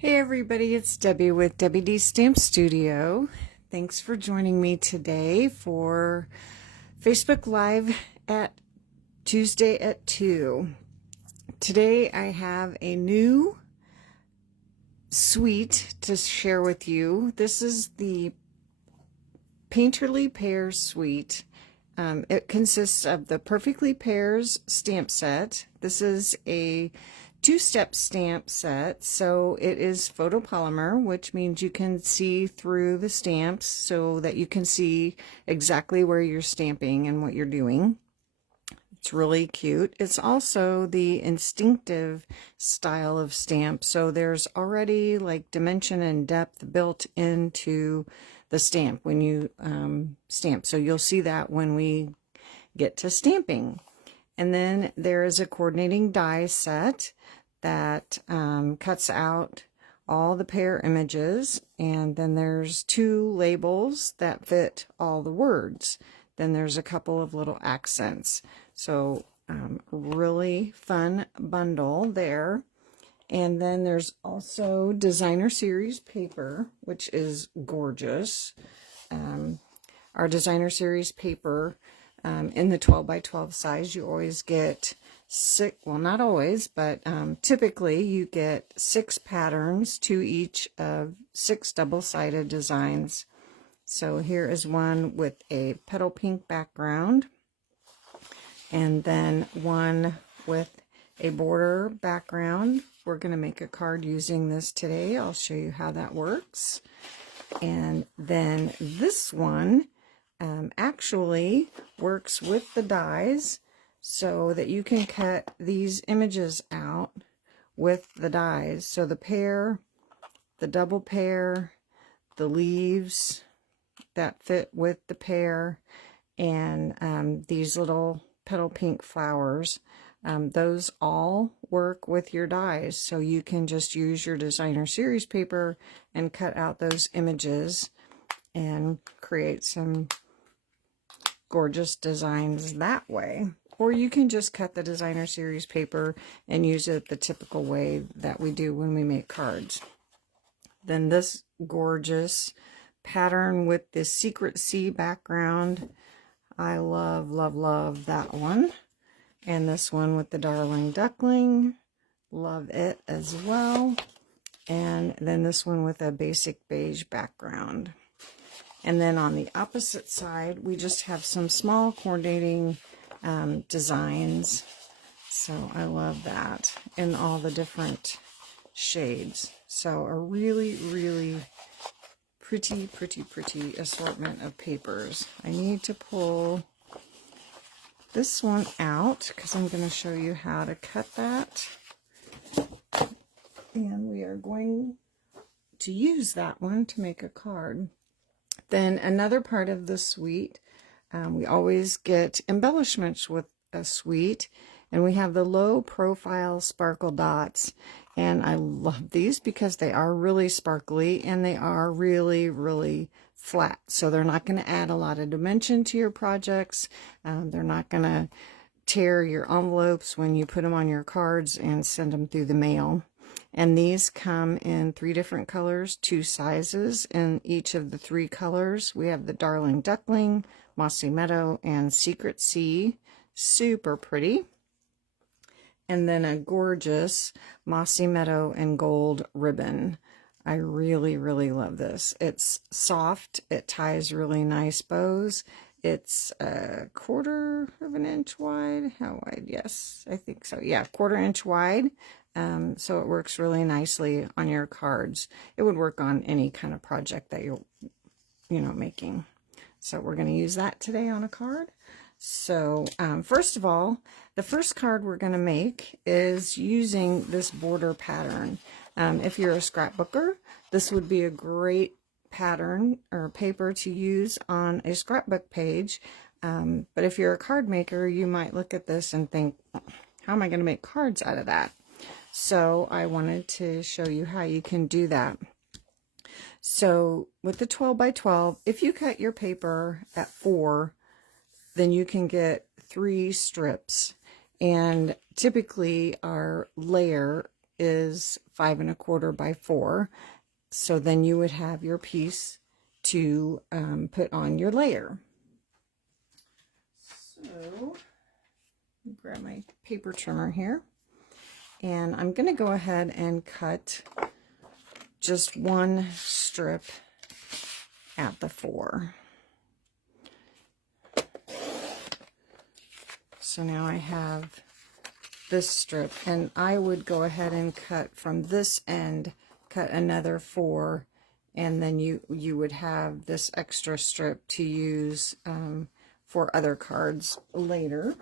Hey everybody, it's Debbie with Debbie D Stamp Studio. Thanks for joining me today for Facebook Live at Tuesday at 2. Today I have a new suite to share with you. This is the Perfectly Pears suite. It consists of the Perfectly Pears stamp set. This is a two-step stamp set, so it is photopolymer, which means you can see through the stamps so that you can see exactly where you're stamping and what you're doing. It's really cute. It's also the instinctive style of stamp, so there's already like dimension and depth built into the stamp when you stamp, so you'll see that when we get to stamping. And then there is a coordinating die set that cuts out all the pear images, and then there's two labels that fit all the words. Then there's a couple of little accents. So really fun bundle there. And then there's also Designer Series Paper, which is gorgeous. Our Designer Series Paper in the 12 by 12 size, you always get six, well not always, but typically you get 6 patterns to each of 6 double-sided designs. So here is one with a petal pink background, and then one with a border background. We're going to make a card using this today. I'll show you how that works. And then this one actually works with the dies so that you can cut these images out with the dies. So the pear, the double pear, the leaves that fit with the pear, and these little petal pink flowers, those all work with your dies. So you can just use your Designer Series paper and cut out those images and create some gorgeous designs that way. Or you can just cut the Designer Series paper and use it the typical way that we do when we make cards. Then this gorgeous pattern with this Secret Sea background. I love, love, love that one. And this one with the Darling Duckling. Love it as well. And then this one with a basic beige background. And then on the opposite side, we just have some small coordinating designs. So I love that in all the different shades. So a really, really pretty assortment of papers. I need to pull this one out because I'm going to show you how to cut that. And we are going to use that one to make a card. Then another part of the suite, we always get embellishments with a suite, and we have the low profile sparkle dots, and I love these because they are really sparkly and they are really, really flat, so they're not going to add a lot of dimension to your projects. They're not going to tear your envelopes when you put them on your cards and send them through the mail. And these come in 3 different colors, 2 sizes in each of the 3 colors. We have the Darling Duckling, Mossy Meadow, and Secret Sea. Super pretty. And then a gorgeous Mossy Meadow and Gold ribbon. I really, really love this. It's soft. It ties really nice bows. It's a 1/4 of an inch wide. How wide? Yes, I think so. Yeah, 1/4 inch wide. So it works really nicely on your cards. It would work on any kind of project that you're, making. So we're going to use that today on a card. So first of all, the first card we're going to make is using this border pattern. If you're a scrapbooker, this would be a great pattern or paper to use on a scrapbook page. But if you're a card maker, you might look at this and think, how am I going to make cards out of that? So I wanted to show you how you can do that. So with the 12 by 12, if you cut your paper at 4, then you can get 3 strips. And typically our layer is 5 1/4 by 4. So then you would have your piece to put on your layer. So grab my paper trimmer here, and I'm going to go ahead and cut just one strip at the 4. So now I have this strip, and I would go ahead and cut from this end, cut another 4, and then you would have this extra strip to use for other cards later.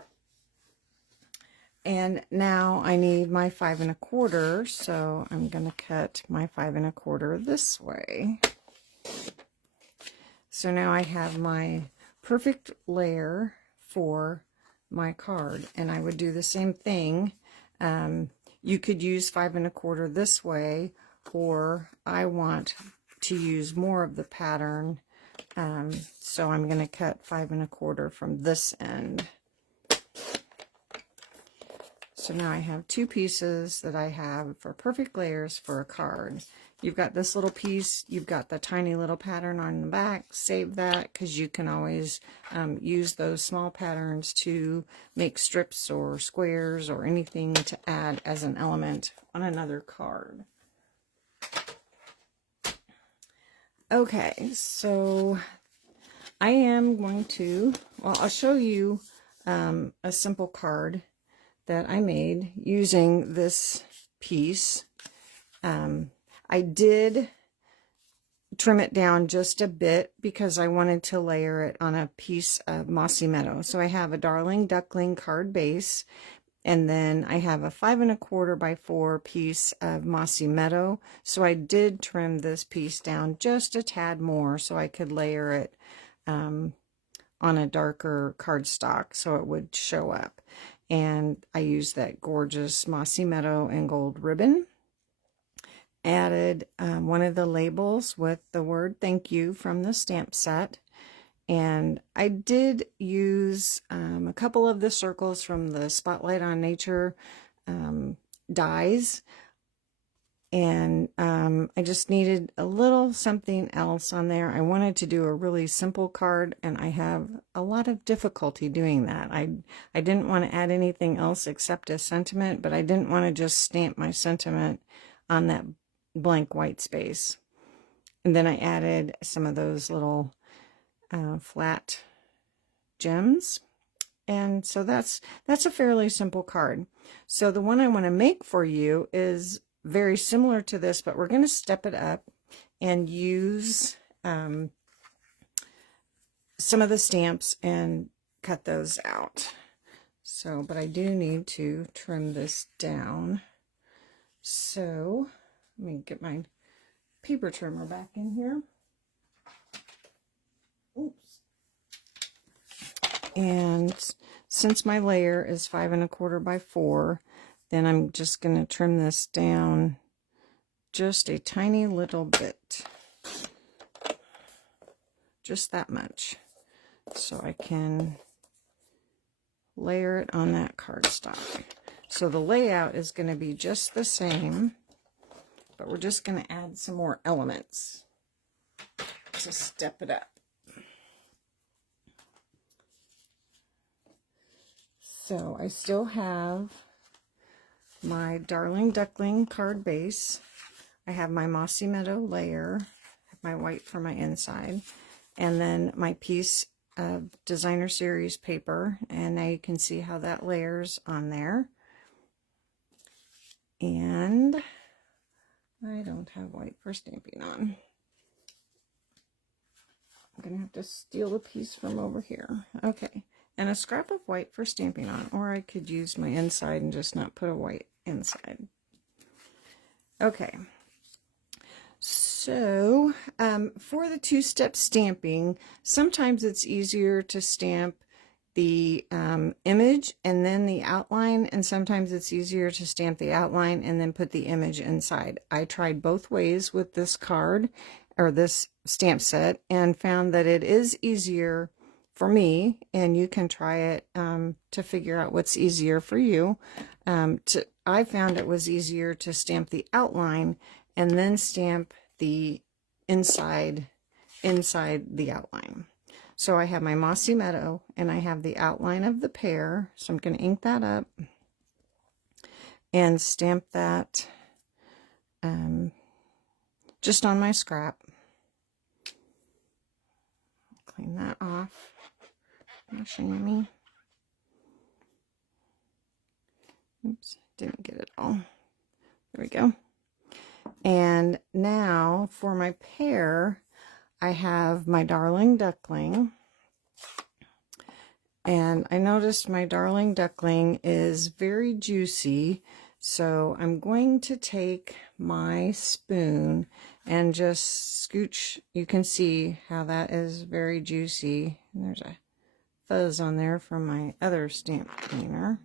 And now I need my 5 1/4, so I'm going to cut my 5 1/4 this way. So now I have my perfect layer for my card, and I would do the same thing. You could use 5 1/4 this way, or I want to use more of the pattern, so I'm going to cut 5 1/4 from this end. So now I have 2 pieces that I have for perfect layers for a card. You've got this little piece, you've got the tiny little pattern on the back. Save that, because you can always use those small patterns to make strips or squares or anything to add as an element on another card. Okay, so I am going to, well, I'll show you a simple card that I made using this piece. I did trim it down just a bit because I wanted to layer it on a piece of Mossy Meadow. So I have a Darling Duckling card base, and then I have a 5 1/4 by 4 piece of Mossy Meadow. So I did trim this piece down just a tad more so I could layer it on a darker cardstock so it would show up. And I used that gorgeous Mossy Meadow and gold ribbon. Added one of the labels with the word thank you from the stamp set. And I did use a couple of the circles from the Spotlight on Nature dies. And I just needed a little something else on there. I wanted to do a really simple card, and I have a lot of difficulty doing that. I didn't want to add anything else except a sentiment, but I didn't want to just stamp my sentiment on that blank white space. And then I added some of those little flat gems. And so that's a fairly simple card. So the one I want to make for you is very similar to this, but we're going to step it up and use some of the stamps and cut those out. So, but I do need to trim this down. So let me get my paper trimmer back in here. Oops. And since my layer is 5 1/4 by 4, then I'm just going to trim this down just a tiny little bit. Just that much. So I can layer it on that cardstock. So the layout is going to be just the same, but we're just going to add some more elements to step it up. So I still have my Darling Duckling card base. I have my Mossy Meadow layer, my white for my inside, and then my piece of Designer Series paper, and now you can see how that layers on there. And I don't have white for stamping on. I'm gonna have to steal a piece from over here. Okay, and a scrap of white for stamping on, or I could use my inside and just not put a white inside. Okay, so for the two-step stamping, sometimes it's easier to stamp the image and then the outline, and sometimes it's easier to stamp the outline and then put the image inside. I tried both ways with this card or this stamp set and found that it is easier for me, and you can try it to figure out what's easier for you. I found it was easier to stamp the outline and then stamp the inside the outline. So I have my Mossy Meadow and I have the outline of the pear. So I'm going to ink that up and stamp that just on my scrap. Clean that off. Washing me. Oops, didn't get it all. There we go. And now for my pear, I have my Darling Duckling. And I noticed my Darling Duckling is very juicy. So I'm going to take my spoon and just scooch. You can see how that is very juicy. And there's a fuzz on there from my other stamp cleaner.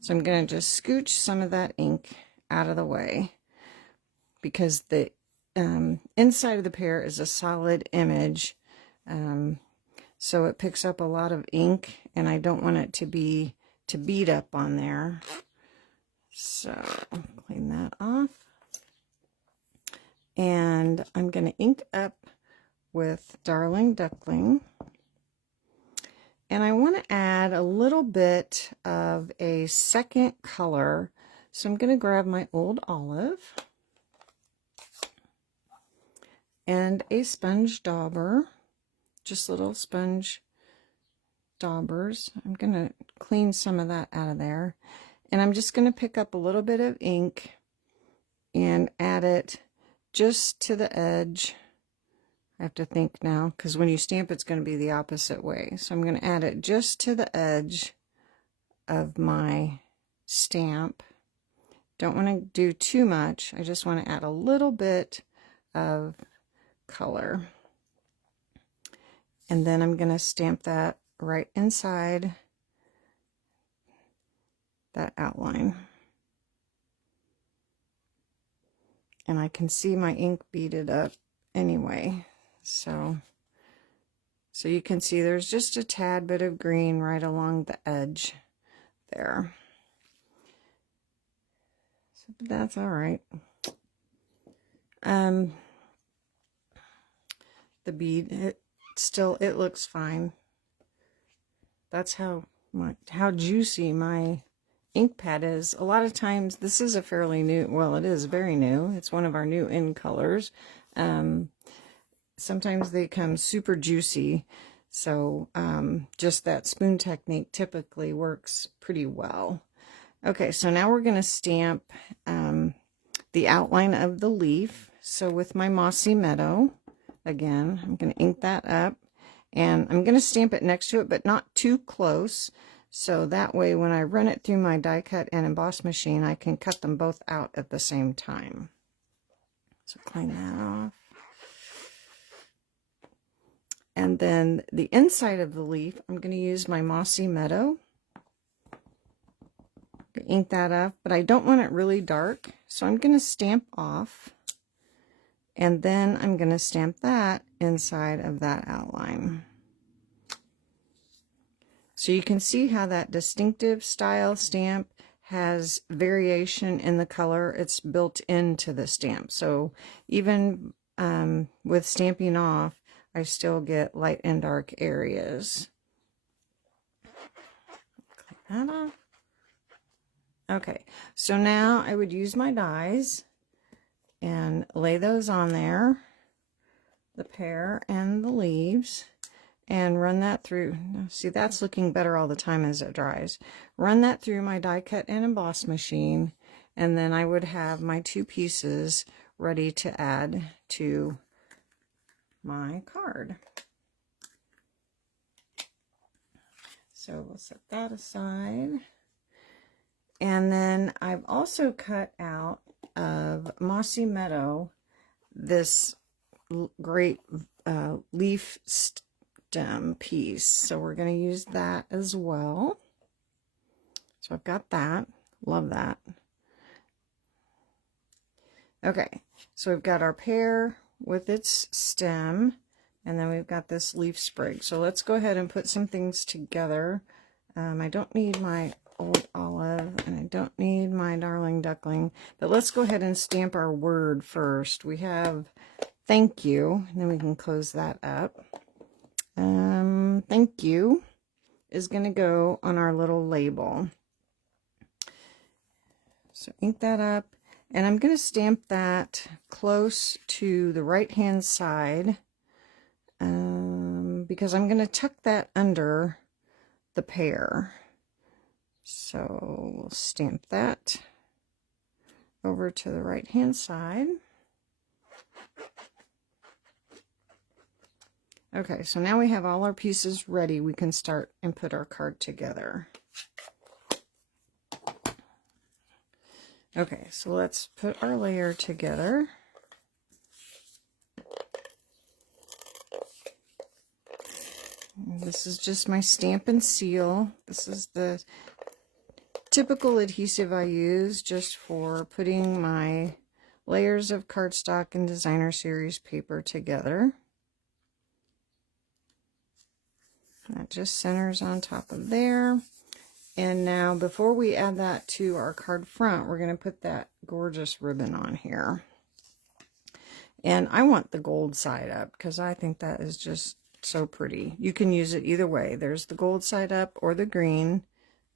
So I'm going to just scooch some of that ink out of the way because the inside of the pear is a solid image. So it picks up a lot of ink and I don't want it to beat up on there. So clean that off. And I'm going to ink up with Darling Duckling. And I want to add a little bit of a second color. So I'm going to grab my Old Olive and a sponge dauber, just little sponge daubers. I'm going to clean some of that out of there. And I'm just going to pick up a little bit of ink and add it just to the edge. I have to think now, because when you stamp, it's going to be the opposite way. So I'm going to add it just to the edge of my stamp. Don't want to do too much. I just want to add a little bit of color. And then I'm going to stamp that right inside that outline. And I can see my ink beaded up anyway. So you can see there's just a tad bit of green right along the edge there. So that's all right. The bead, it looks fine. That's how juicy my ink pad is. A lot of times, this is a fairly new, well, it is very new. It's one of our new in colors. Sometimes they come super juicy, so just that spoon technique typically works pretty well. Okay, so now we're going to stamp the outline of the leaf. So with my Mossy Meadow, again, I'm going to ink that up, and I'm going to stamp it next to it, but not too close. So that way, when I run it through my die cut and emboss machine, I can cut them both out at the same time. So clean that off. And then the inside of the leaf, I'm going to use my Mossy Meadow. Ink that up, but I don't want it really dark. So I'm going to stamp off. And then I'm going to stamp that inside of that outline. So you can see how that distinctive style stamp has variation in the color. It's built into the stamp. So even with stamping off, I still get light and dark areas. Click that off. Okay, so now I would use my dies and lay those on there, the pear and the leaves, and run that through. See, that's looking better all the time as it dries. Run that through my die cut and emboss machine, and then I would have my two pieces ready to add to my card. So we'll set that aside. And then I've also cut out of Mossy Meadow this great leaf stem piece. So we're going to use that as well. So I've got that. Love that. Okay, so we've got our pear with its stem And then we've got this leaf sprig. So let's go ahead and put some things together. I don't need my old olive, and I don't need my darling duckling, but let's go ahead and stamp our word first. We have thank you, and then we can close that up. Thank you is going to go on our little label. So ink that up, and I'm going to stamp that close to the right hand side because I'm going to tuck that under the pear. So we'll stamp that over to the right hand side. Okay, so now we have all our pieces ready. We can start and put our card together. Okay, so let's put our layer together. This is just my Stampin' seal. This is the typical adhesive I use just for putting my layers of cardstock and designer series paper together. That just centers on top of there. And now before we add that to our card front, we're going to put that gorgeous ribbon on here. And I want the gold side up because I think that is just so pretty. You can use it either way. There's the gold side up or the green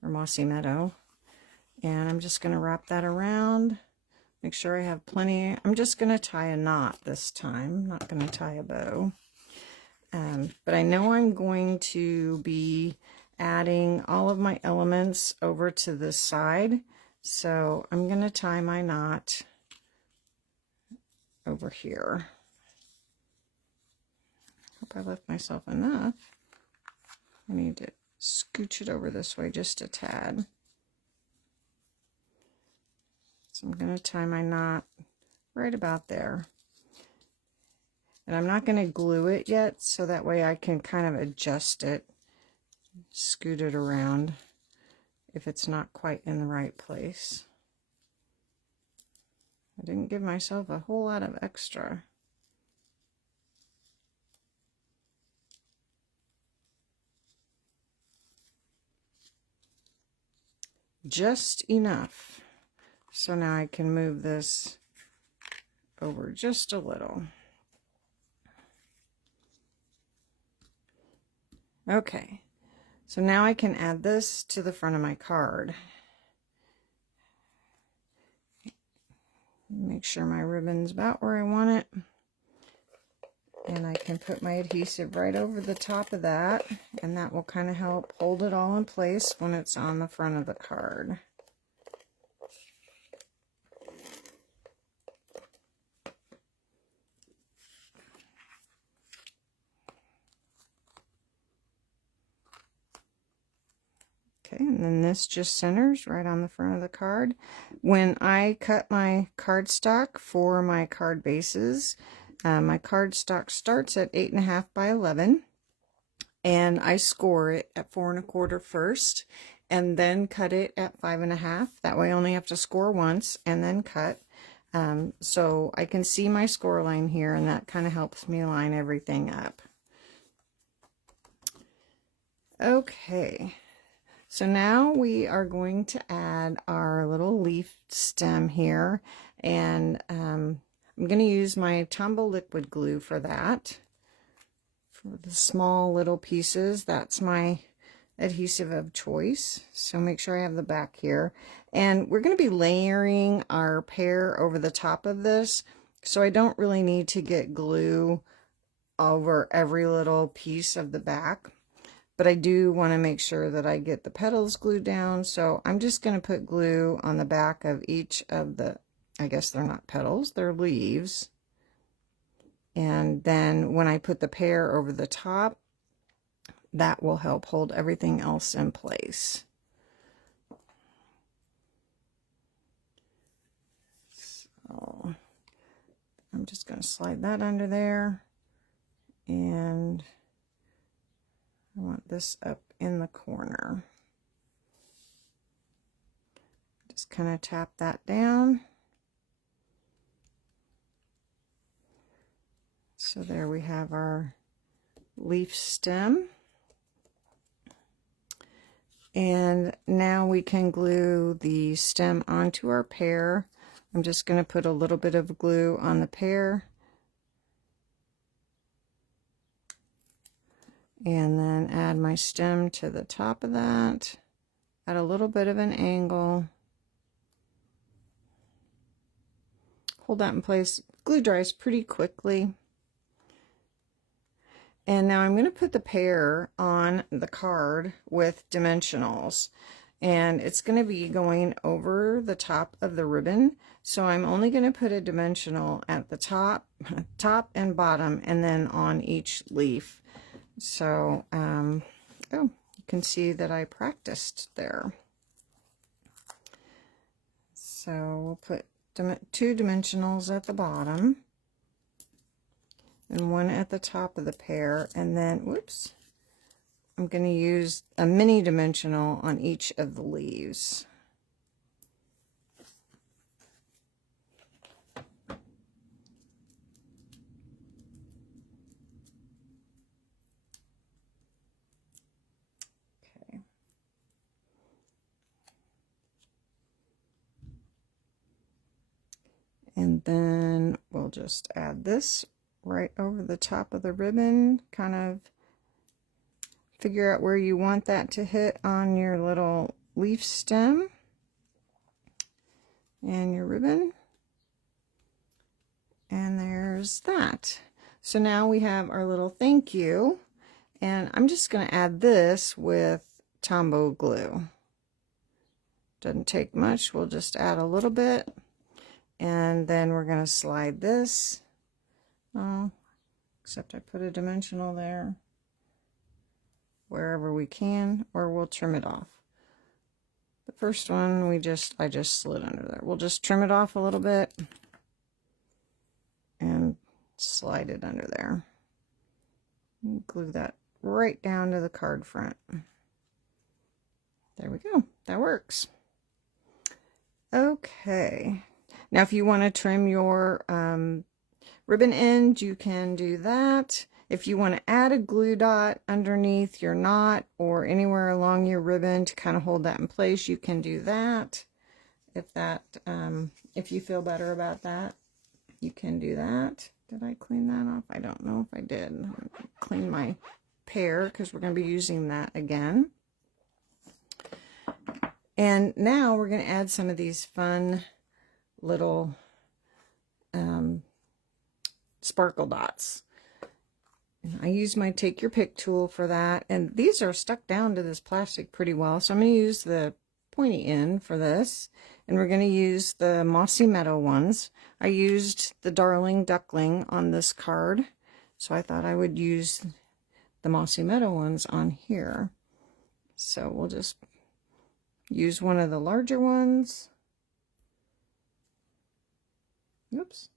or mossy meadow. And I'm just going to wrap that around. Make sure I have plenty. I'm just going to tie a knot this time. I'm not going to tie a bow. But I know I'm going to be adding all of my elements over to this side. So I'm going to tie my knot over here. Hope I left myself enough. I need to scooch it over this way just a tad. So I'm going to tie my knot right about there. And I'm not going to glue it yet, so that way I can kind of adjust it, scoot it around if it's not quite in the right place. I didn't give myself a whole lot of extra. Just enough. So now I can move this over just a little. Okay, so now I can add this to the front of my card. Make sure my ribbon's about where I want it. And I can put my adhesive right over the top of that, and that will kind of help hold it all in place when it's on the front of the card. Okay, and then this just centers right on the front of the card. When I cut my cardstock for my card bases, my cardstock starts at 8.5 by 11, and I score it at 4 1/4 first, and then cut it at 5.5. That way I only have to score once and then cut. So I can see my score line here, and that kind of helps me line everything up. Okay. So now we are going to add our little leaf stem here, and I'm going to use my Tombow liquid glue for that. For the small little pieces, that's my adhesive of choice. So make sure I have the back here. And we're going to be layering our pear over the top of this, so I don't really need to get glue over every little piece of the back. But I do want to make sure that I get the petals glued down, so I'm just going to put glue on the back of each of the, I guess they're not petals, they're leaves. And then when I put the pear over the top, that will help hold everything else in place. So I'm just going to slide that under there, and I want this up in the corner. Just kind of tap that down. So there we have our leaf stem. And now we can glue the stem onto our pear. I'm just going to put a little bit of glue on the pear. And then add my stem to the top of that. At a little bit of an angle. Hold that in place. Glue dries pretty quickly. And now I'm going to put the pear on the card with dimensionals. And it's going to be going over the top of the ribbon. So I'm only going to put a dimensional at the top and bottom, and then on each leaf. So, oh, you can see that I practiced there. So we'll put 2 dimensionals at the bottom. And 1 at the top of the pear, and then, whoops, I'm going to use a mini dimensional on each of the leaves. Okay. And then we'll just add this right over the top of the ribbon. Kind of figure out where you want that to hit on your little leaf stem and your ribbon. And there's that. So now we have our little thank you, and I'm just going to add this with Tombow glue. Doesn't take much. We'll just add a little bit, and then we're going to slide this. Oh, except I put a dimensional there wherever we can, or we'll trim it off. The first one I just slid under there. We'll just trim it off a little bit and slide it under there. Glue that right down to the card front. There we go. That works. Okay. Now if you want to trim your ribbon end, you can do that. If you want to add a glue dot underneath your knot or anywhere along your ribbon to kind of hold that in place, you can do that. If you feel better about that, you can do that. Did I clean that off? I don't know if I did. Clean my pear because we're going to be using that again. And now we're going to add some of these fun little sparkle dots. I use my take your pick tool for that, and these are stuck down to this plastic pretty well, so I'm going to use the pointy end for this, and we're going to use the Mossy Meadow ones. I used the Darling Duckling on this card, so I thought I would use the Mossy Meadow ones on here. So we'll just use one of the larger ones. Oops.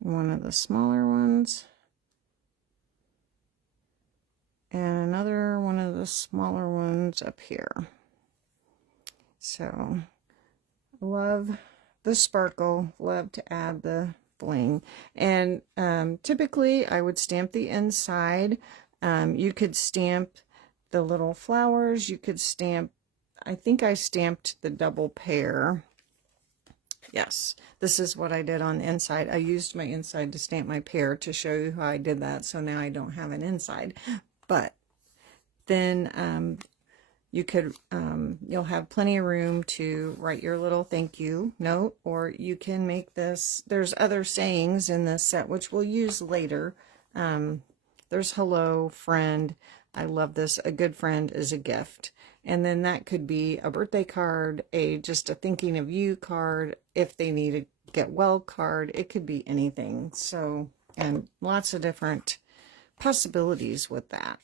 One of the smaller ones. And another one of the smaller ones up here. So, love the sparkle, love to add the bling. And typically I would stamp the inside. You could stamp the little flowers, you could stamp, I think I stamped the double pear. Yes, this is what I did on the inside. I used my inside to stamp my pear to show you how I did that, so now I don't have an inside. But then you could, you'll have plenty of room to write your little thank you note, or you can make this, there's other sayings in this set which we'll use later. There's hello, friend, I love this, a good friend is a gift. And then that could be a birthday card, just a thinking of you card, if they need a get well card, it could be anything. So, and lots of different possibilities with that.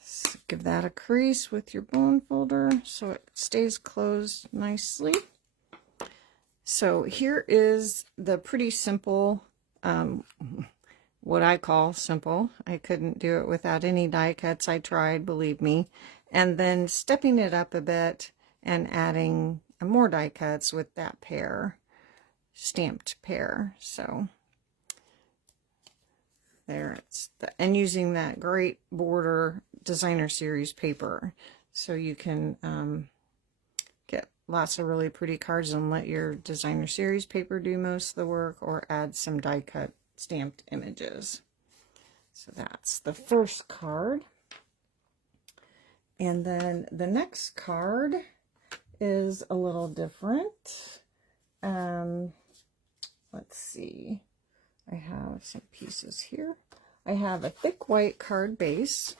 So give that a crease with your bone folder so it stays closed nicely. So here is the pretty simple, what I call simple. I couldn't do it without any die cuts. I tried, believe me. And then stepping it up a bit and adding more die cuts with that pear, stamped pear. So There, and using that great border designer series paper, so you can get lots of really pretty cards and let your designer series paper do most of the work, or add some die cut stamped images. So that's the first card. And then the next card is a little different. Let's see. I have some pieces here. I have a thick white card base.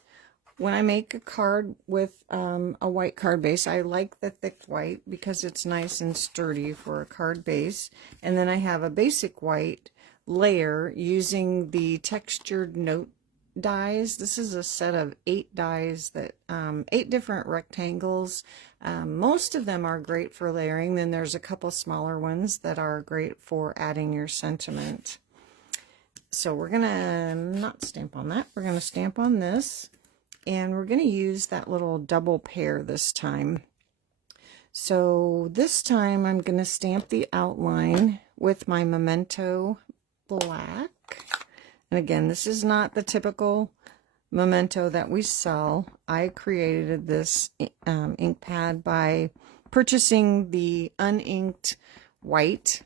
When I make a card with a white card base, I like the thick white because it's nice and sturdy for a card base. And then I have a basic white layer using the textured note dies. This is a set of 8 dies, that 8 different rectangles. Most of them are great for layering. Then there's a couple smaller ones that are great for adding your sentiment. So we're gonna not stamp on that. We're gonna stamp on this, and we're gonna use that little double pear this time. So this time I'm gonna stamp the outline with my Memento black. And again, this is not the typical Memento that we sell. I created this ink pad by purchasing the uninked white,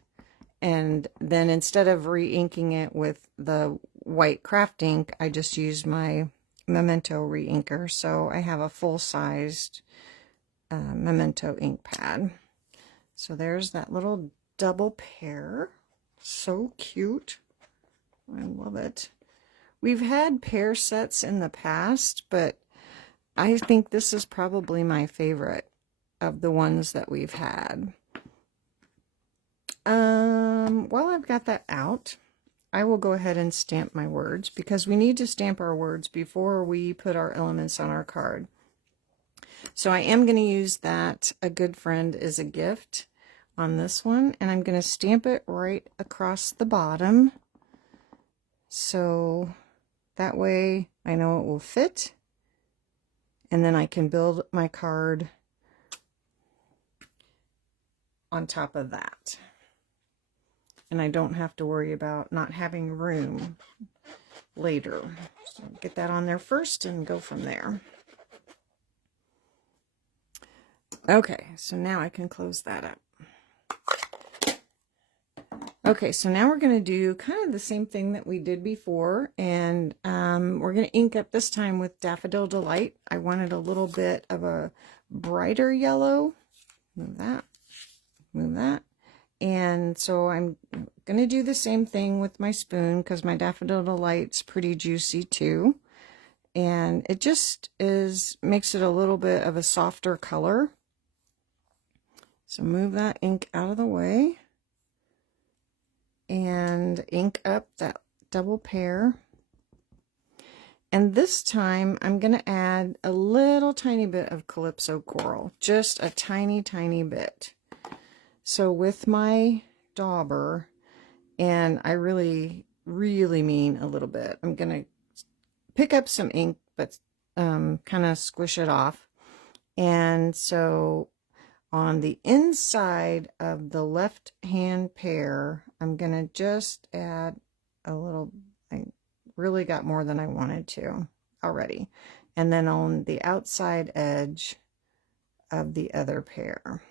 and then instead of re-inking it with the white craft ink, I just used my Memento re-inker. So I have a full-sized Memento ink pad. So there's that little double pear. So cute. I love it. We've had pear sets in the past, but I think this is probably my favorite of the ones that we've had. While I've got that out, I will go ahead and stamp my words, because we need to stamp our words before we put our elements on our card. So I am going to use that "A Good Friend is a Gift" on this one, and I'm going to stamp it right across the bottom, so that way I know it will fit, and then I can build my card on top of that. And I don't have to worry about not having room later. So get that on there first and go from there. Okay, so now I can close that up. Okay, so now we're going to do kind of the same thing that we did before, and we're going to ink up this time with Daffodil Delight. I wanted a little bit of a brighter yellow. Move that, move that. And so I'm going to do the same thing with my spoon, because my Daffodil Delight's pretty juicy too. And it just makes it a little bit of a softer color. So move that ink out of the way and ink up that double pear. And this time I'm going to add a little tiny bit of Calypso Coral, just a tiny, tiny bit. So with my dauber, and I really, really mean a little bit, I'm going to pick up some ink, but kind of squish it off. And so on the inside of the left hand pear, I'm going to just add a little. I really got more than I wanted to already. And then on the outside edge of the other pear.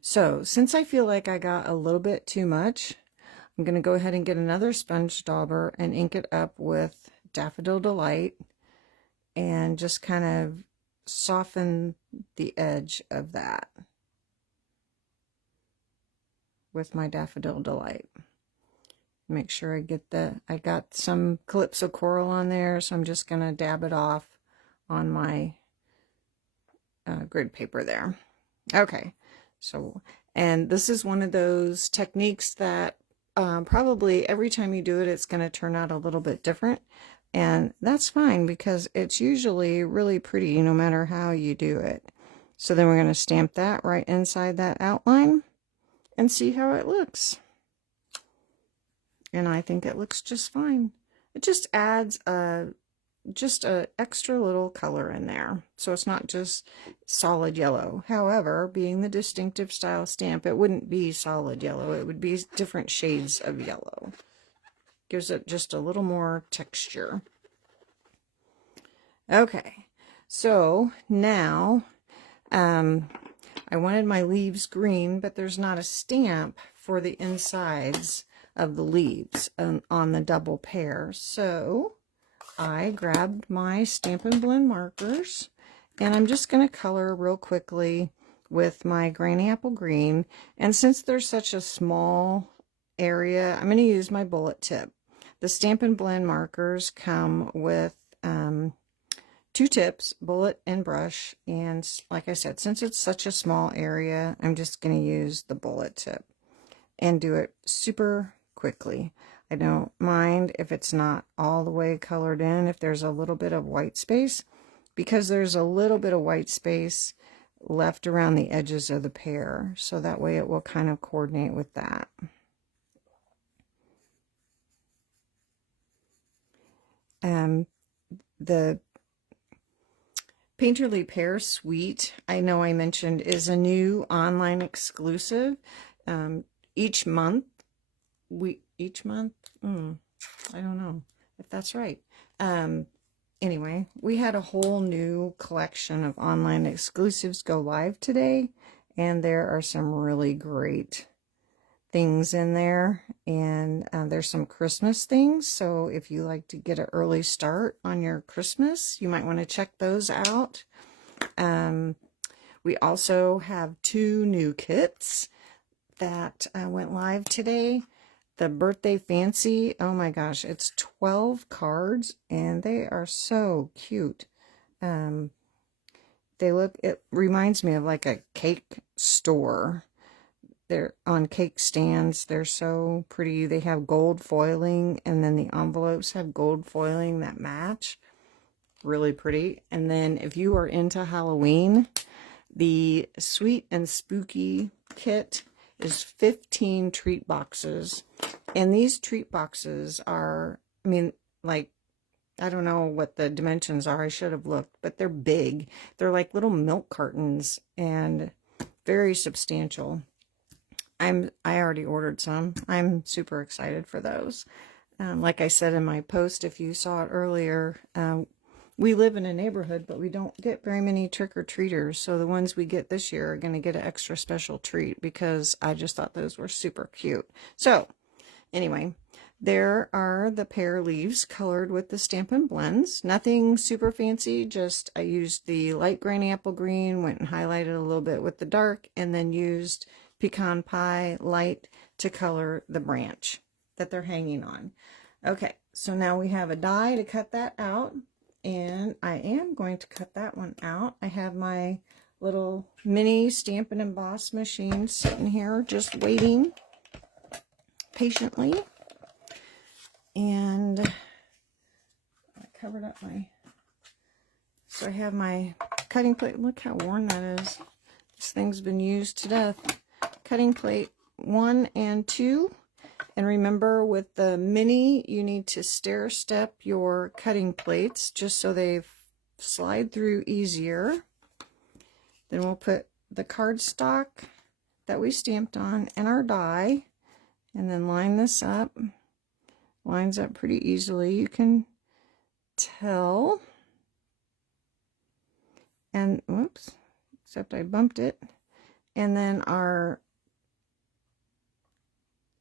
So since I feel like I got a little bit too much, I'm going to go ahead and get another sponge dauber and ink it up with Daffodil Delight and just kind of soften the edge of that with my Daffodil Delight. Make sure I got some Calypso Coral on there, so I'm just going to dab it off on my grid paper there. Okay. So, and this is one of those techniques that probably every time you do it, it's going to turn out a little bit different. And that's fine, because it's usually really pretty no matter how you do it. So then we're going to stamp that right inside that outline and see how it looks. And I think it looks just fine. It just adds just a extra little color in there, so it's not just solid yellow. However, being the distinctive style stamp, it wouldn't be solid yellow, it would be different shades of yellow. Gives it just a little more texture. Okay, so now I wanted my leaves green, but there's not a stamp for the insides of the leaves on the double pear. So I grabbed my Stampin' Blend markers, and I'm just going to color real quickly with my Granny Apple Green. And since there's such a small area, I'm going to use my bullet tip. The Stampin' Blend markers come with 2 tips, bullet and brush, and like I said, since it's such a small area, I'm just going to use the bullet tip and do it super quickly. I don't mind if it's not all the way colored in, if there's a little bit of white space, because there's a little bit of white space left around the edges of the pear, so that way it will kind of coordinate with that. The Perfectly Pears Suite, I know I mentioned, is a new online exclusive. Each month, I don't know if that's right. Anyway, we had a whole new collection of online exclusives go live today, and there are some really great things in there, and there's some Christmas things, so if you like to get an early start on your Christmas, you might want to check those out. We also have 2 new kits that went live today. The Birthday Fancy, oh my gosh, it's 12 cards, and they are so cute. It reminds me of like a cake store. They're on cake stands. They're so pretty. They have gold foiling, and then the envelopes have gold foiling that match. Really pretty. And then if you are into Halloween, the Sweet and Spooky kit is 15 treat boxes. And these treat boxes are, I mean, like, I don't know what the dimensions are. I should have looked, but they're big. They're like little milk cartons and very substantial. I already ordered some. I'm super excited for those. Like I said in my post, if you saw it earlier, we live in a neighborhood, but we don't get very many trick-or-treaters. So the ones we get this year are going to get an extra special treat because I just thought those were super cute. So anyway, there are the pear leaves colored with the Stampin' Blends. Nothing super fancy, just I used the light Granny Apple Green, went and highlighted a little bit with the dark, and then used Pecan Pie Light to color the branch that they're hanging on. Okay, so now we have a die to cut that out, and I am going to cut that one out. I have my little mini Stampin' Emboss machine sitting here just waiting patiently, and I covered up so I have my cutting plate. Look how worn that is. This thing's been used to death. Cutting plate 1 and 2, and remember with the mini you need to stair step your cutting plates just so they slide through easier. Then we'll put the cardstock that we stamped on and our die, and then line this up. Lines up pretty easily, you can tell. And whoops, except I bumped it. And then our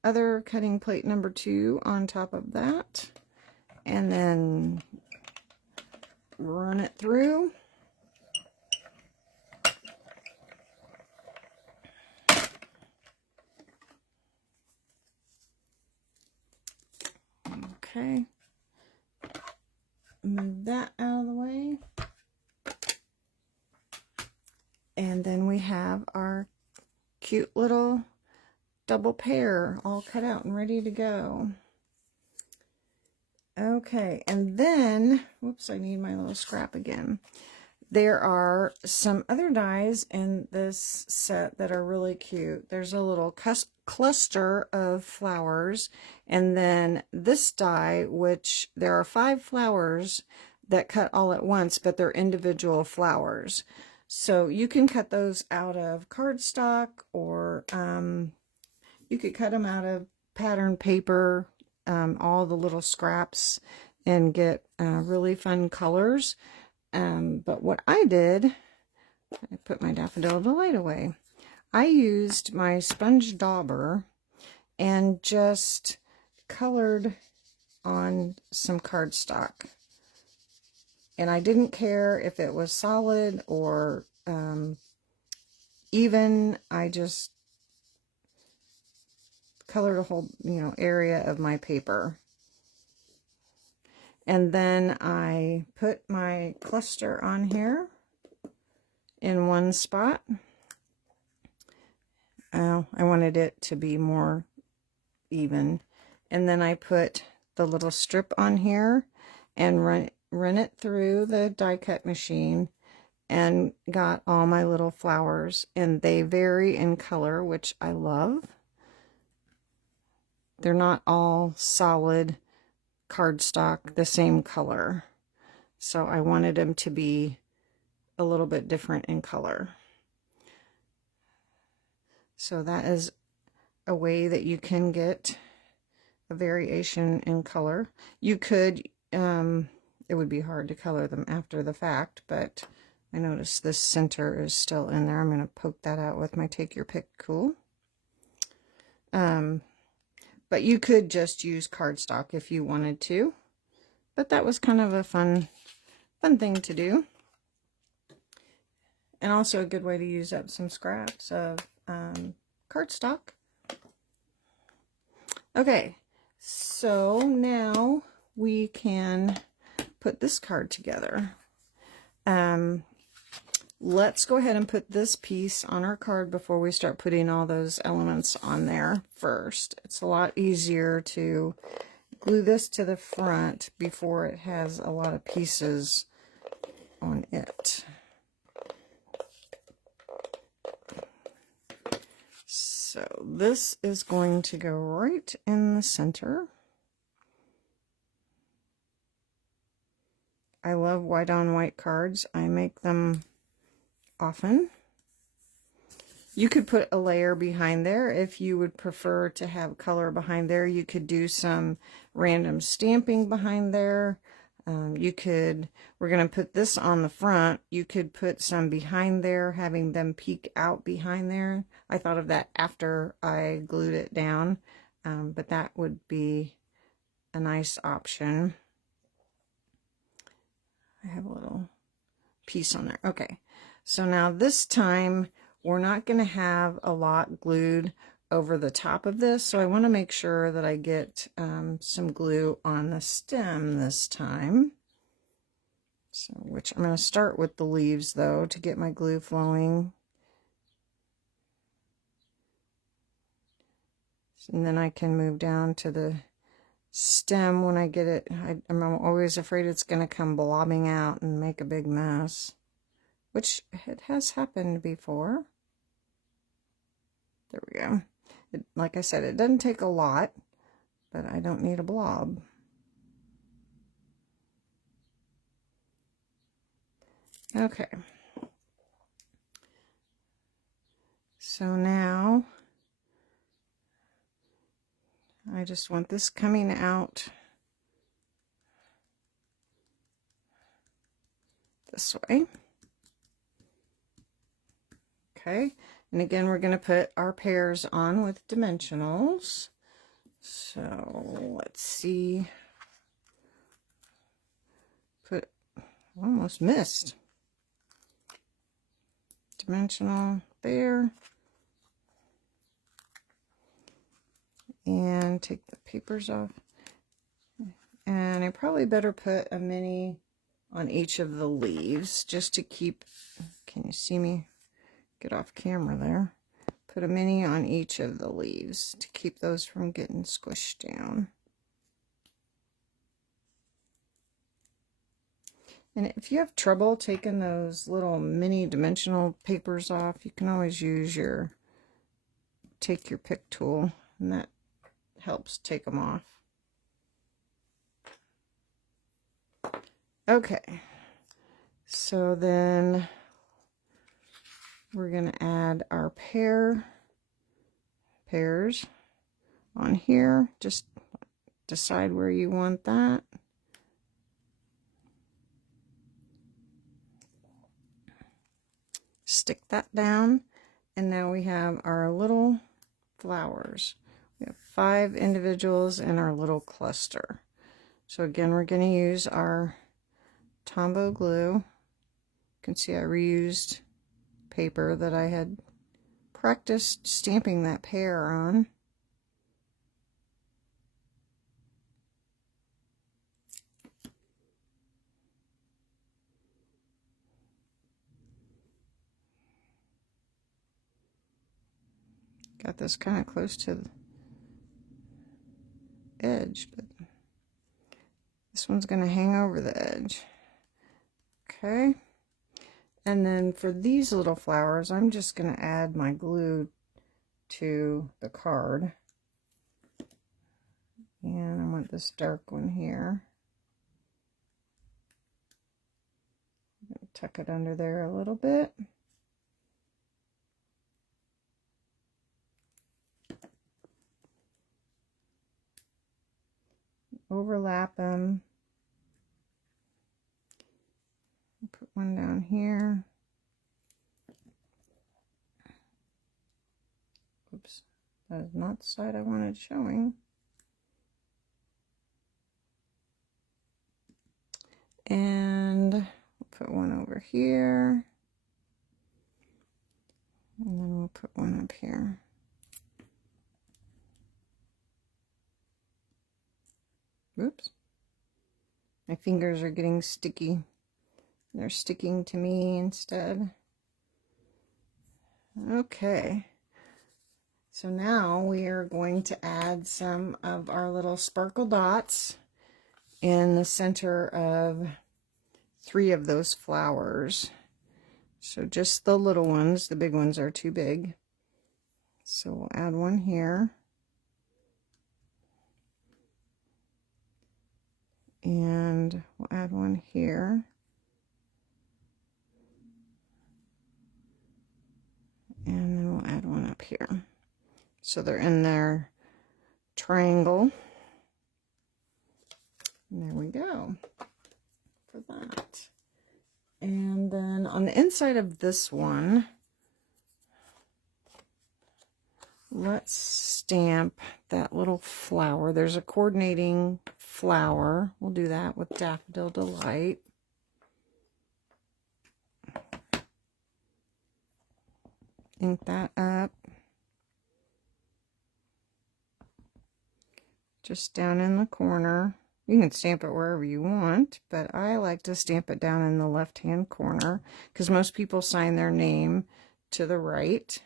other cutting plate number 2 on top of that, and then run it through. Okay, move that out of the way, and then we have our cute little double pear all cut out and ready to go. Okay, and then, whoops, I need my little scrap again. There are some other dies in this set that are really cute. There's a little cluster of flowers, and then this die, which there are 5 flowers that cut all at once, but they're individual flowers. So you can cut those out of cardstock, or you could cut them out of pattern paper, all the little scraps and get really fun colors. But what I did, I put my Daffodil Delight away. I used my sponge dauber and just colored on some cardstock. And I didn't care if it was solid or even. I just colored a whole, area of my paper. And then I put my cluster on here in one spot. I wanted it to be more even. And then I put the little strip on here and run it through the die cut machine and got all my little flowers. And they vary in color, which I love. They're not all solid cardstock the same color. So I wanted them to be a little bit different in color. So that is a way that you can get a variation in color. You could, it would be hard to color them after the fact, but I noticed this center is still in there. I'm going to poke that out with my Take Your Pick tool. But you could just use cardstock if you wanted to. But that was kind of a fun thing to do. And also a good way to use up some scraps of cardstock. Okay, so now we can put this card together. Let's go ahead and put this piece on our card before we start putting all those elements on there first. It's a lot easier to glue this to the front before it has a lot of pieces on it. So this is going to go right in the center. I love white on white cards. I make them often. You could put a layer behind there if you would prefer to have color behind there. You could do some random stamping behind there. We're going to put this on the front. You could put some behind there, having them peek out behind there. I thought of that after I glued it down, but that would be a nice option. I have a little piece on there. Okay, so now this time we're not going to have a lot glued over the top of this, so I want to make sure that I get some glue on the stem this time. So, which I'm going to start with the leaves though to get my glue flowing. And then I can move down to the stem when I get it. I'm always afraid it's going to come blobbing out and make a big mess, which it has happened before. There we go. Like I said, it doesn't take a lot, but I don't need a blob. Okay. So now I just want this coming out this way. Okay, and again we're going to put our pears on with dimensionals. So let's see. Almost missed. Dimensional there. And take the papers off. And I probably better put a mini on each of the leaves just to keep, can you see me? Get off camera there. Put a mini on each of the leaves to keep those from getting squished down. And if you have trouble taking those little mini dimensional papers off, you can always use your Take Your Pick tool, and that helps take them off. Okay, so then we're going to add our pears on here. Just decide where you want that. Stick that down, and now we have our little flowers. We have 5 individuals in our little cluster. So again, we're going to use our Tombow glue. You can see I reused paper that I had practiced stamping that pear on. Got this kind of close to the edge, but this one's going to hang over the edge. Okay. And then for these little flowers, I'm just going to add my glue to the card. And I want this dark one here. I'm going to tuck it under there a little bit. Overlap them. Put one down here. Oops, that is not the side I wanted showing. And we'll put one over here. And then we'll put one up here. Oops. My fingers are getting sticky. They're sticking to me instead. Okay. So now we are going to add some of our little sparkle dots in the center of 3 of those flowers. So just the little ones, the big ones are too big. So we'll add one here. And we'll add one here. And then we'll add one up here. So they're in their triangle. And there we go for that. And then on the inside of this one, let's stamp that little flower. There's a coordinating flower. We'll do that with Daffodil Delight. Ink that up. Just down in the corner. You can stamp it wherever you want, but I like to stamp it down in the left-hand corner because most people sign their name to the right.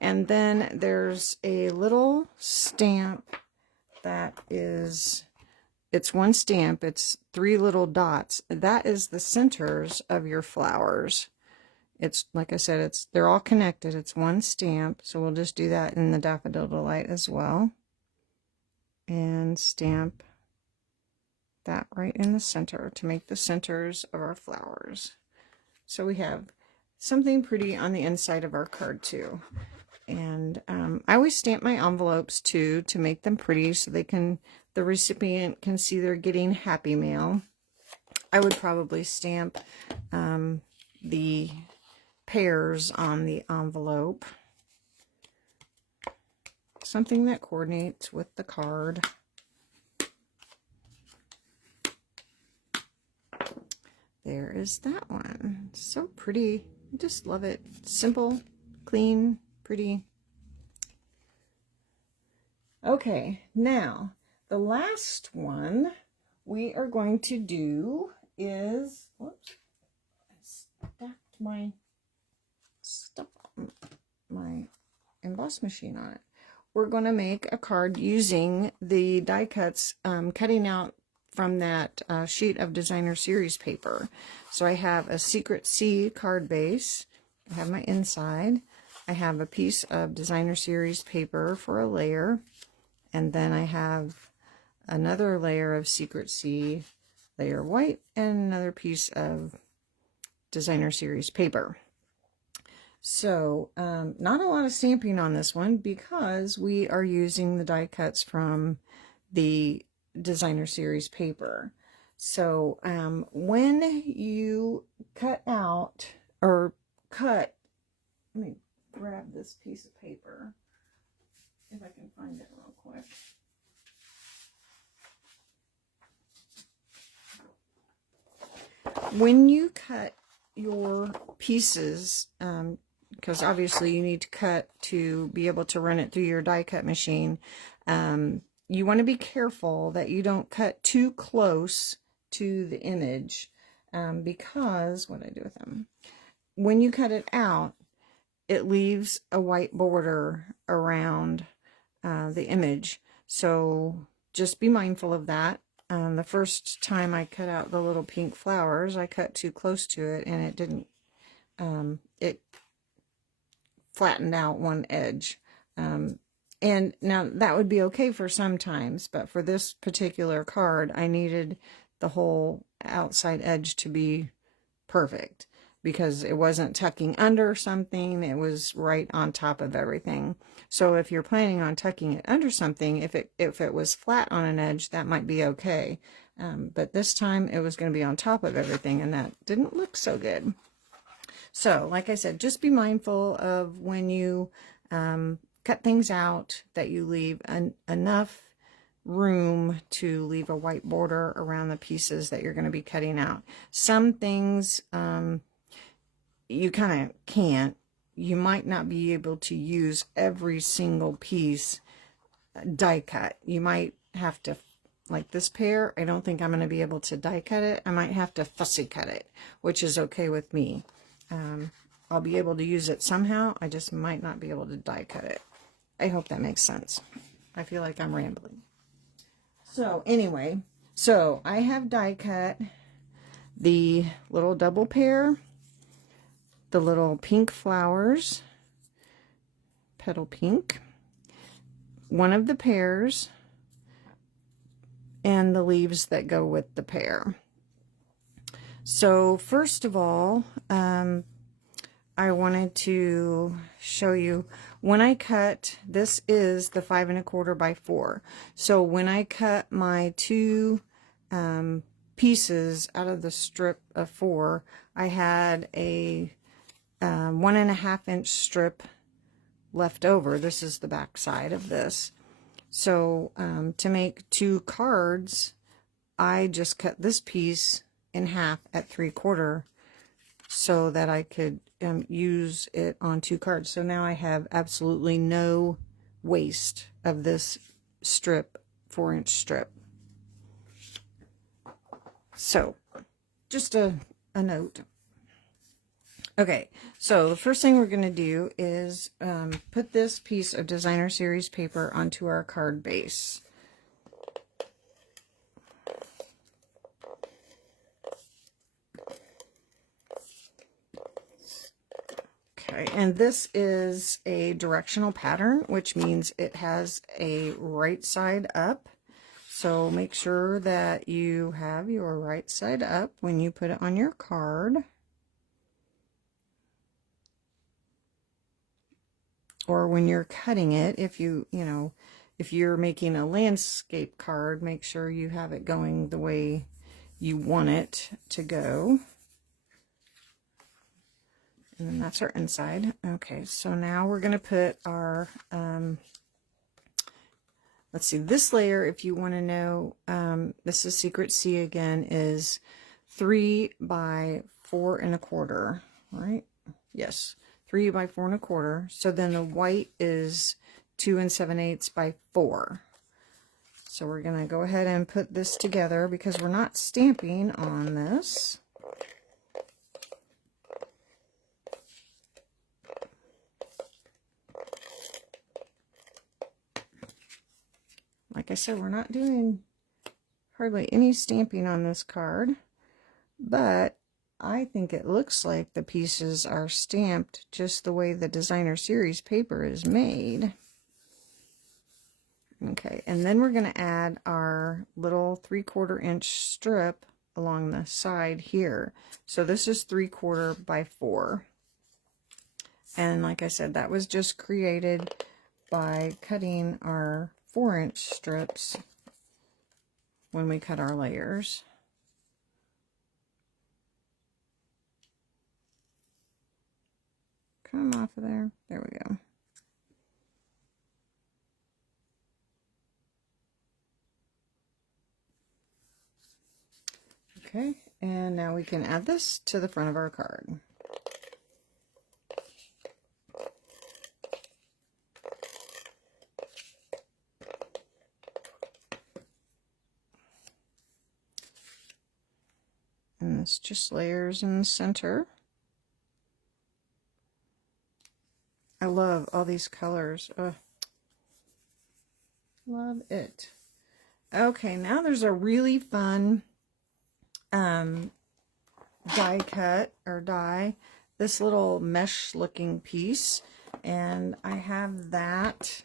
And then there's a little stamp that is, it's one stamp, it's 3 little dots. That is the centers of your flowers. It's, like I said, they're all connected. It's one stamp, so we'll just do that in the Daffodil Delight as well. And stamp that right in the center to make the centers of our flowers. So we have something pretty on the inside of our card too. And I always stamp my envelopes too to make them pretty so the recipient can see they're getting happy mail. I would probably stamp the pears on the envelope. Something that coordinates with the card. There is that one. So pretty. I just love it. Simple, clean, pretty. Okay, now the last one we are going to do is, whoops, I stacked my stuff on my emboss machine on it. We're going to make a card using the die cuts, cutting out from that sheet of Designer Series paper. So I have a Secret C card base. I have my inside. I have a piece of Designer Series paper for a layer. And then I have another layer of Secret C, layer white, and another piece of Designer Series paper. So not a lot of stamping on this one because we are using the die cuts from the Designer Series paper. So when you cut out or cut, let me grab this piece of paper if I can find it real quick. When you cut your pieces, because obviously you need to cut to be able to run it through your die cut machine, you want to be careful that you don't cut too close to the image, because what I do with them, when you cut it out, it leaves a white border around the image. So just be mindful of that. The first time I cut out the little pink flowers, I cut too close to it and it didn't, it flattened out one edge. And now that would be okay for sometimes, but for this particular card, I needed the whole outside edge to be perfect because it wasn't tucking under something, it was right on top of everything. So if you're planning on tucking it under something, if it was flat on an edge, that might be okay. But this time it was going to be on top of everything, and that didn't look so good. So, like I said, just be mindful of when you cut things out that you leave enough room to leave a white border around the pieces that you're going to be cutting out. Some things you kind of can't. You might not be able to use every single piece die cut. You might have to, like this pear, I don't think I'm going to be able to die cut it. I might have to fussy cut it, which is okay with me. I'll be able to use it somehow. I just might not be able to die cut it. I hope that makes sense. I feel like I'm rambling. So anyway, so I have die cut the little double pear, the little pink flowers, petal pink, one of the pears, and the leaves that go with the pear. So first of all, I wanted to show you when I cut, this is the 5 1/4 by 4. So when I cut my two pieces out of the strip of 4, I had a 1.5 inch strip left over. This is the back side of this. So to make 2 cards, I just cut this piece in half at 3/4 so that I could use it on 2 cards. So now I have absolutely no waste of this strip, 4-inch strip. So just a note. Okay, so the first thing we're going to do is put this piece of Designer Series paper onto our card base. Okay, and this is a directional pattern, which means it has a right side up. So make sure that you have your right side up when you put it on your card. Or when you're cutting it, if if you're making a landscape card, make sure you have it going the way you want it to go. And then that's our inside. Okay, so now we're going to put our, let's see, this layer, if you want to know, this is Secret C again, is 3 by 4 1/4, right? Yes. 3 by 4 1/4. So then the white is 2 7/8 by 4. So we're going to go ahead and put this together because we're not stamping on this. Like I said, we're not doing hardly any stamping on this card, but I think it looks like the pieces are stamped just the way the Designer Series paper is made. Okay, and then we're going to add our little 3/4 inch strip along the side here. So this is 3/4 by 4. And like I said, that was just created by cutting our 4-inch strips when we cut our layers. Come off of there. There we go. Okay, and now we can add this to the front of our card. And this just layers in the center. I love all these colors. Love it. Okay, now there's a really fun die cut or die, this little mesh looking piece, and I have that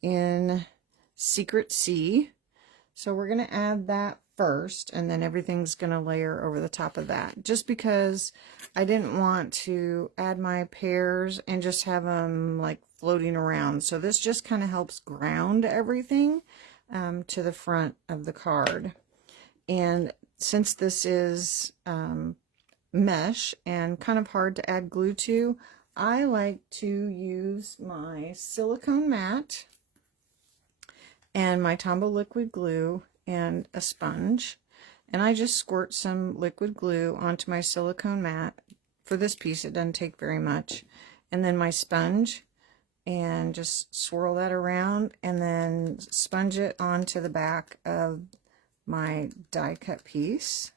in Secret C. So we're going to add that first, and then everything's going to layer over the top of that, just because I didn't want to add my pears and just have them like floating around. So this just kind of helps ground everything to the front of the card. And since this is mesh and kind of hard to add glue to, I like to use my silicone mat and my Tombow liquid glue and a sponge, and I just squirt some liquid glue onto my silicone mat. For this piece it doesn't take very much, and then my sponge, and just swirl that around and then sponge it onto the back of my die cut piece,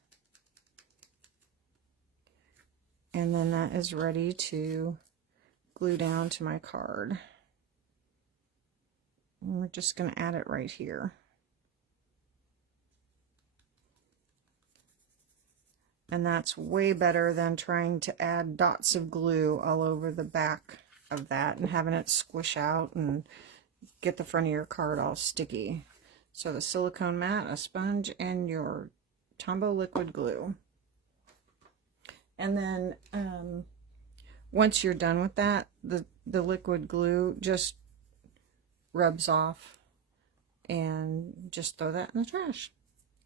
and then that is ready to glue down to my card. And we're just going to add it right here. And that's way better than trying to add dots of glue all over the back of that and having it squish out and get the front of your card all sticky. So the silicone mat, a sponge, and your Tombow liquid glue. And then once you're done with that, the liquid glue just rubs off, and just throw that in the trash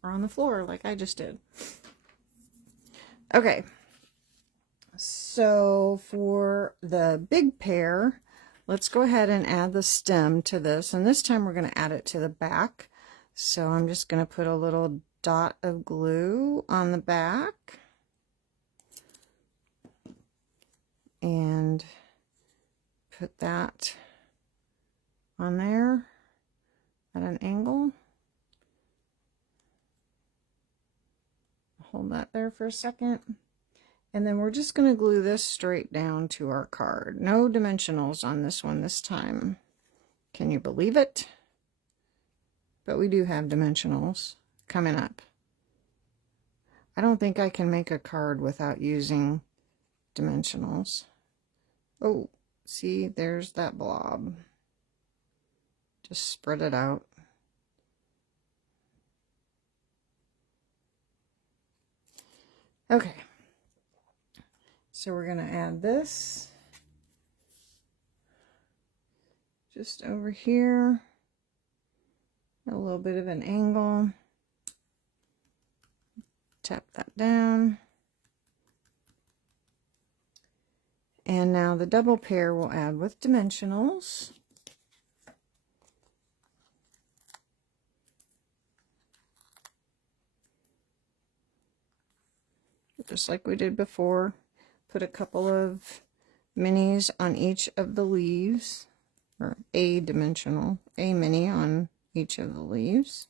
or on the floor like I just did. Okay, so for the big pear, let's go ahead and add the stem to this, and this time we're going to add it to the back. So I'm just going to put a little dot of glue on the back and put that on there at an angle. Hold that there for a second, and then we're just going to glue this straight down to our card. No dimensionals on this one this time. Can you believe it? But we do have dimensionals coming up. I don't think I can make a card without using dimensionals. Oh, see, there's that blob. Just spread it out. Okay, so we're going to add this just over here, a little bit of an angle, tap that down, and now the double pear we'll add with dimensionals. Just like we did before, put a couple of minis on each of the leaves, or a mini on each of the leaves.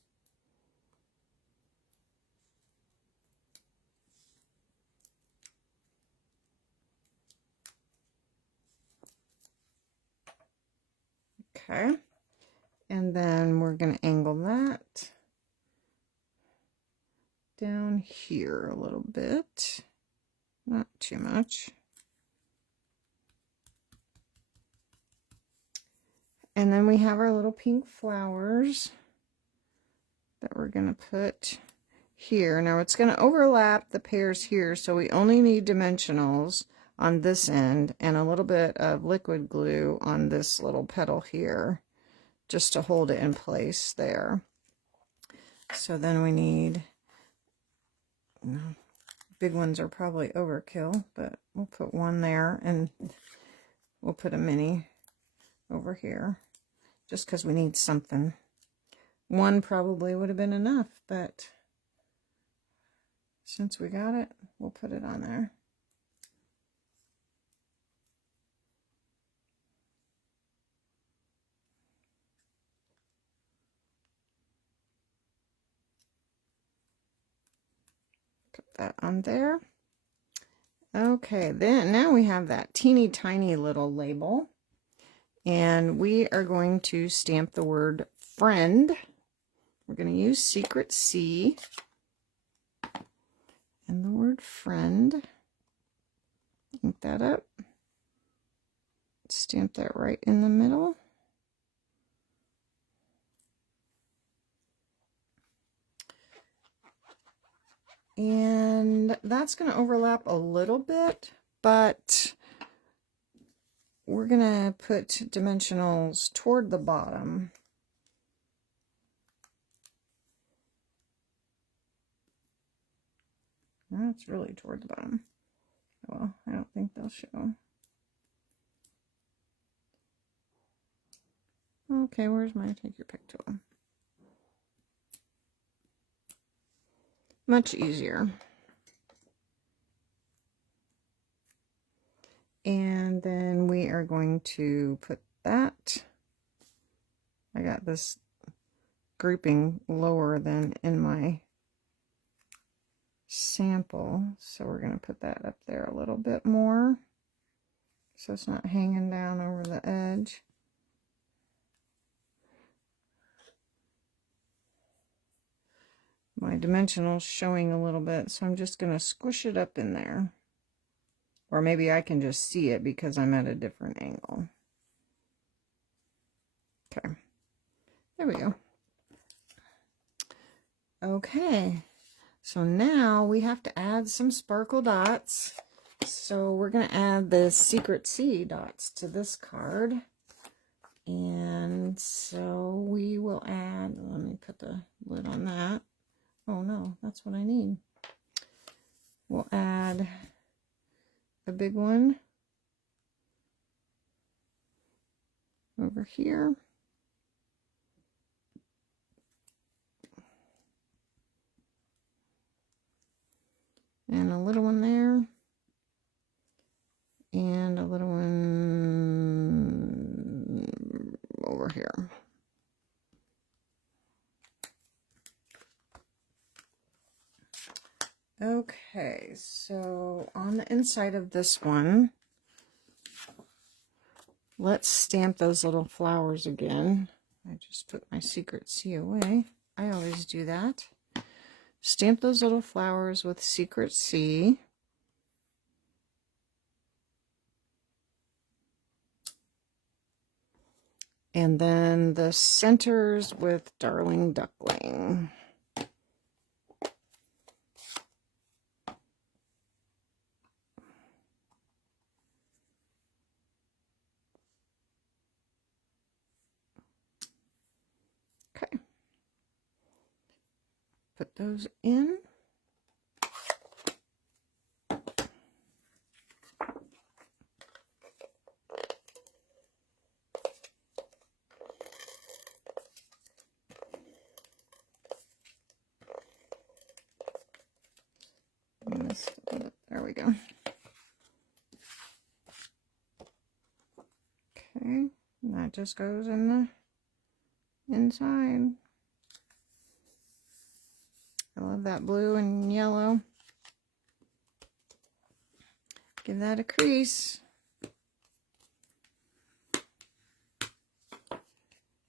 Okay, and then we're going to angle that down here a little bit, not too much. And then we have our little pink flowers that we're going to put here. Now it's going to overlap the pears here, so we only need dimensionals on this end and a little bit of liquid glue on this little petal here, just to hold it in place there. So then we need, big ones are probably overkill, but we'll put one there, and we'll put a mini over here, just because we need something. One probably would have been enough, but since we got it, we'll put it on there. Put that on there. Okay, then now we have that teeny tiny little label, and we are going to stamp the word friend. We're going to use Secret C and the word friend. Ink that up. Stamp that right in the middle. And that's going to overlap a little bit, but we're going to put dimensionals toward the bottom. That's really toward the bottom. Well, I don't think they'll show. Okay, where's my take your pick tool? Much easier. And then we are going to put that. I got this grouping lower than in my sample, so we're going to put that up there a little bit more so it's not hanging down over the edge. My dimensional's showing a little bit, so I'm just going to squish it up in there. Or maybe I can just see it because I'm at a different angle. Okay, there we go. Okay, so now we have to add some sparkle dots. So we're going to add the Secret C dots to this card. And so we will add, let me put the lid on that. Oh no, that's what I need. We'll add a big one over here. And a little one there. And a little one over here. Okay, so on the inside of this one, let's stamp those little flowers again. I just put my Secret C away. I always do that. Stamp those little flowers with Secret C. And then the centers with Darling Duckling. Okay. Put those in. There we go. Okay, and that just goes in the inside. I love that blue and yellow. Give that a crease.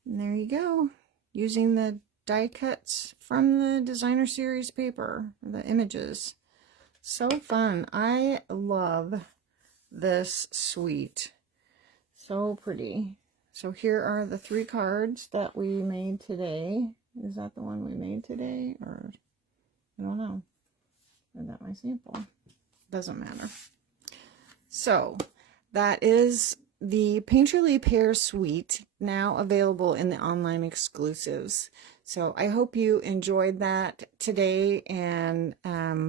And there you go. Using the die cuts from the Designer Series paper, the images. So fun. I love this suite. So pretty. So here are the 3 cards that we made today. Is that the one we made today? Or I don't know. Is that my sample? Doesn't matter. So that is the Painterly Pears suite, now available in the online exclusives. So I hope you enjoyed that today, and I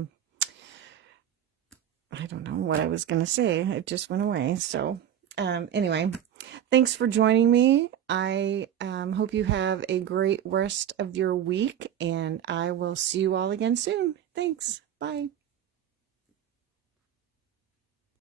don't know what I was going to say. It just went away. So anyway, thanks for joining me. I hope you have a great rest of your week, and I will see you all again soon. Thanks. Bye.